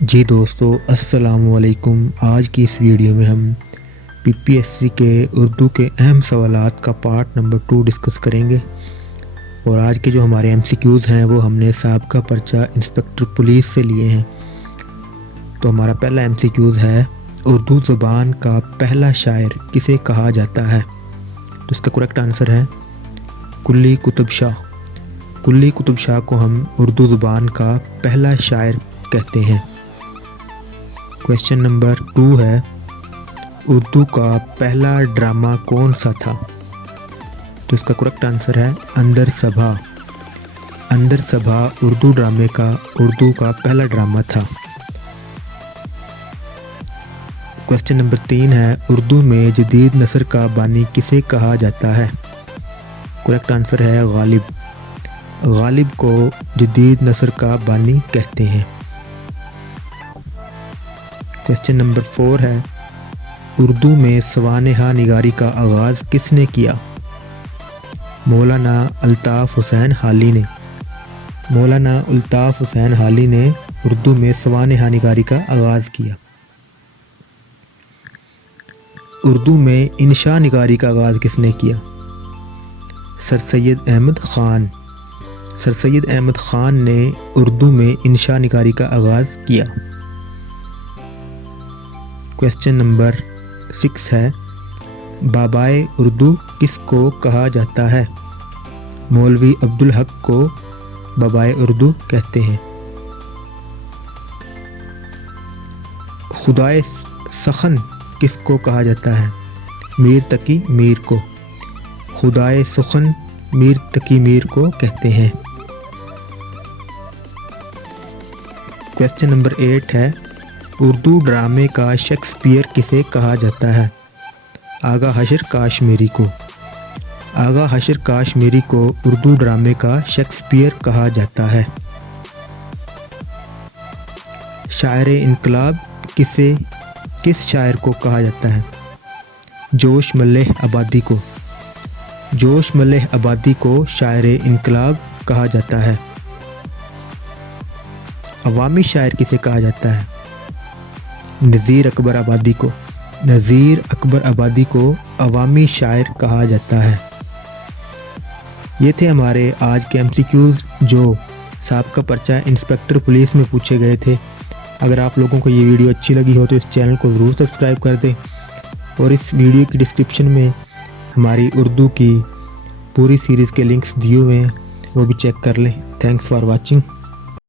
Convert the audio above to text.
جی دوستو السلام علیکم۔ آج کی اس ویڈیو میں ہم PPSC کے اردو کے اہم سوالات کا پارٹ نمبر 2 ڈسکس کریں گے، اور آج کے جو ہمارے MCQs ہیں وہ ہم نے سابقہ پرچہ انسپکٹر پولیس سے لیے ہیں۔ تو ہمارا پہلا MCQs ہے، اردو زبان کا پہلا شاعر کسے کہا جاتا ہے؟ تو اس کا کریکٹ آنسر ہے قلی قطب شاہ۔ قلی قطب شاہ کو ہم اردو زبان کا پہلا شاعر کہتے ہیں۔ کویشچن نمبر 2 ہے، اردو کا پہلا ڈرامہ کون سا تھا؟ تو اس کا کریکٹ آنسر ہے اندر سبھا۔ اندر سبھا اردو ڈرامے کا اردو کا پہلا ڈرامہ تھا۔ کویشچن نمبر 3 ہے، اردو میں جدید نثر کا بانی کسے کہا جاتا ہے؟ کریکٹ آنسر ہے غالب۔ غالب کو جدید نثر کا بانی کہتے ہیں۔ کویشچن نمبر 4 ہے، اردو میں سوانح نگاری کا آغاز کس نے کیا؟ مولانا الطاف حسین حالی نے۔ مولانا الطاف حسین حالی نے اردو میں سوانح نگاری کا آغاز کیا۔ اردو میں انشاء نگاری کا آغاز کس نے کیا؟ سر سید احمد خان۔ سر سید احمد خان نے اردو میں انشاء نگاری کا آغاز کیا۔ کویشچن نمبر 6 ہے، بابائے اردو کس کو کہا جاتا ہے؟ مولوی عبدالحق کو بابائے اردو کہتے ہیں۔ خدائے سخن کس کو کہا جاتا ہے؟ میر تقی میر کو۔ خدائے سخن میر تقی میر کو کہتے ہیں۔ کویشچن نمبر 8 ہے، اردو ڈرامے کا شیکسپیئر کسے کہا جاتا ہے؟ آغا حشر کاشمیری کو۔ آغا حشر کاشمیری کو اردو ڈرامے کا شیکسپیئر کہا جاتا ہے۔ شاعر انقلاب کس شاعر کو کہا جاتا ہے؟ جوش ملح آبادی کو۔ جوش ملح آبادی کو شاعر انقلاب کہا جاتا ہے۔ عوامی شاعر کسے کہا جاتا ہے؟ نذیر اکبر آبادی کو۔ نذیر اکبر آبادی کو عوامی شاعر کہا جاتا ہے۔ یہ تھے ہمارے آج کے MCQs جو سابقہ پرچہ انسپکٹر پولیس میں پوچھے گئے تھے۔ اگر آپ لوگوں کو یہ ویڈیو اچھی لگی ہو تو اس چینل کو ضرور سبسکرائب کر دیں، اور اس ویڈیو کی ڈسکرپشن میں ہماری اردو کی پوری سیریز کے لنکس دیے ہوئے ہیں، وہ بھی چیک کر لیں۔ Thanks for watching.